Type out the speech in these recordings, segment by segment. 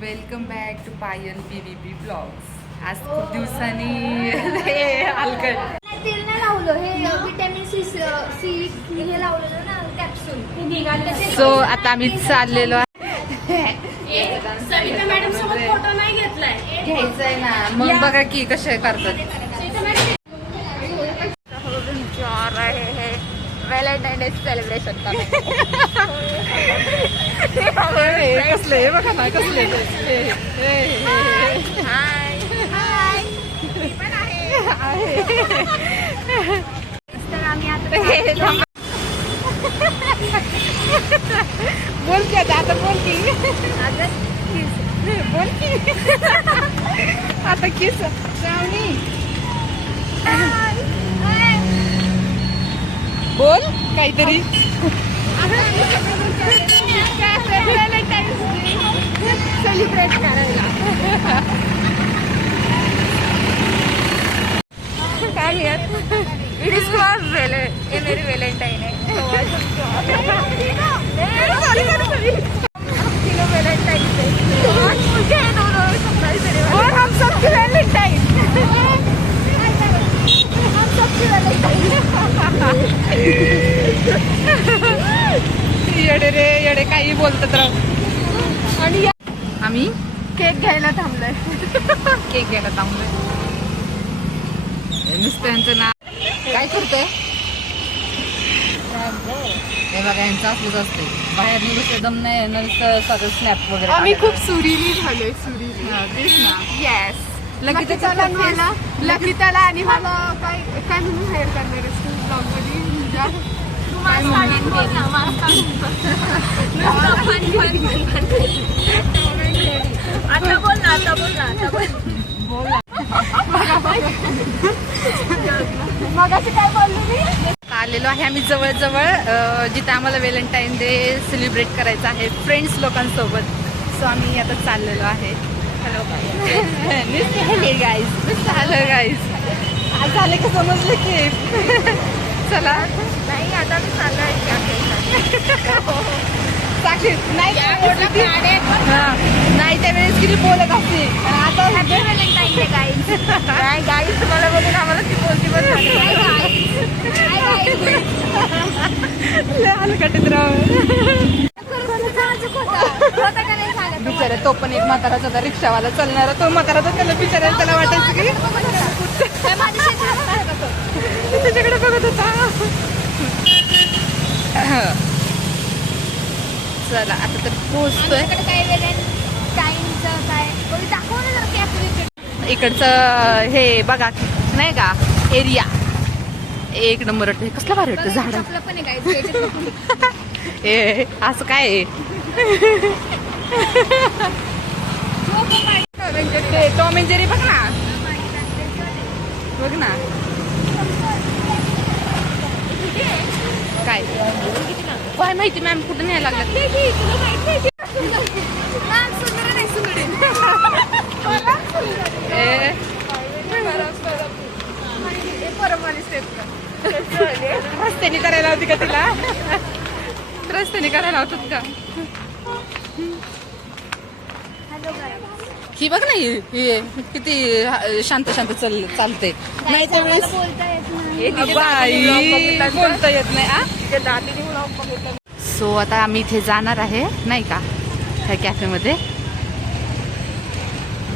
Welcome back to Payal PVP blogs. आज खूप दिवसांनी अलगट तेल नाही लावलं, हे विटॅमिन सी हे लावलेलं ना कॅप्सूल सो आता आम्ही चाललेलो सविता मॅडम सोबत फोटो नाही घेतलाय. घ्यायचंय ना, मग बघा की कसे करतात. व्हॅलेंटाईन डे सेलिब्रेशन कसले बघा ना, कसले तर आम्ही आता बोल की आता, बोल की बोल की आता किस श्रावणी बोल काहीतरी. सेलिब्रेट करायला काय यार, इट इज मेरी वेलेंटाइन है. और हम सबकी वेलेंटाइन. येडे रे येडे, काही बोलतात राव. आणि आम्ही केक घ्यायला थांबलोय. केक घ्यायला थांबलोय. नुसतं यांचं ना काय करतोय हे बघा, यांचं असलंच असते. बाहेर नुसतं दम नाही, नुसतं सगळं स्नॅप वगैरे. आम्ही खूप सुरीली झालोय, सुरीली. तेच ना. येस. लकिताला लकिताला आणि मला काय काय म्हणून हेअर करणार ब्लॉग मध्ये आता बोल ना, आता बोल ना, आता बोल. मग असं काय बोललो मी. आलेलो आहे आम्ही जवळ जिथे आम्हाला व्हॅलेंटाईन डे सेलिब्रेट करायचं आहे फ्रेंड्स लोकांसोबत. सो आम्ही आता चाललेलो आहे. Hello guys, hello guys. आज झाले का समजलं की चला. नाही आता मी चाललोय नाही त्यावेळेस किती बोलत असते. आता हॅपी व्हॅलेंटाईन डे गाईज. नाही गाईज, तुम्हाला बघून आम्हाला ती बोलती पण हलकटीत राव. बिचारा तो पण एक म्हाताराच होता, रिक्षावाला चालणारा. तो म्हातारा तर त्याला बिचारायला त्याला वाटायचं की त्याच्याकडे बघत होता. चला आता तर पोहोचतोय. काय व्हॅलेंटाईनचं काय दाखव ना जरा कॅफे. इकडचं हे बघा नाही का एरिया एक नंबर वाटतं. कसला भारी वाटतं झाड. आपलं पण आहे काय ए असं काय आहे? टॉम एंड जेरी बघ ना, बघ ना. काय काय माहिती मॅम, कुठं न्यायला लागलं. रस्त्याने करायला होती का तिला? रस्त्याने करायला होतात का? ही बघ ना, ही किती शांत शांत चालते. नाही त्यावेळेस बोलता येत नाही. सो आता आम्ही इथे जाणार आहे नाही का ह्या कॅफेमध्ये.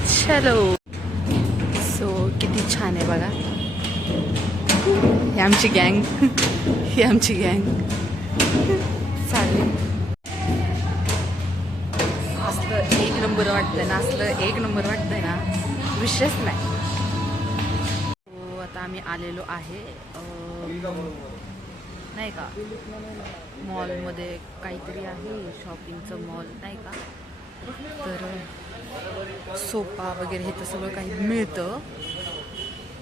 चलो. सो किती छान आहे बघा. ही आमची गँग, ही आमची गँग चालेल. असलं एक नंबर वाटतंय ना, असलं एक नंबर वाटतंय ना, विषयच नाही. आता आम्ही आलेलो आहे नाही का मॉलमध्ये. काहीतरी आहे शॉपिंगचं मॉल नाही का. तर सोफा वगैरे हे तर सगळं काही मिळतं.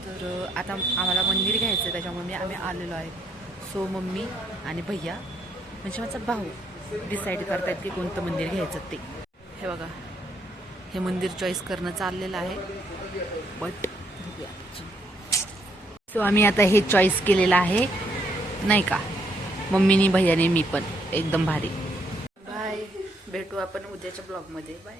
तर आता आम्हाला मंदिर घ्यायचं आहे, त्याच्यामुळे आम्ही आलेलो आहे. सो मम्मी आणि भैया म्हणजे माझा भाऊ डिसाईड करतायत की कोणतं मंदिर घ्यायचं ते. हे बघा, हे मंदिर चॉईस करणं चाललेलं आहे. बट सो आम्ही आता हे चॉईस केलेलं आहे नाही का, मम्मीनी भैयाने मी पण. एकदम भारी. बाय, भेटू आपण उद्याच्या ब्लॉगमध्ये. बाय.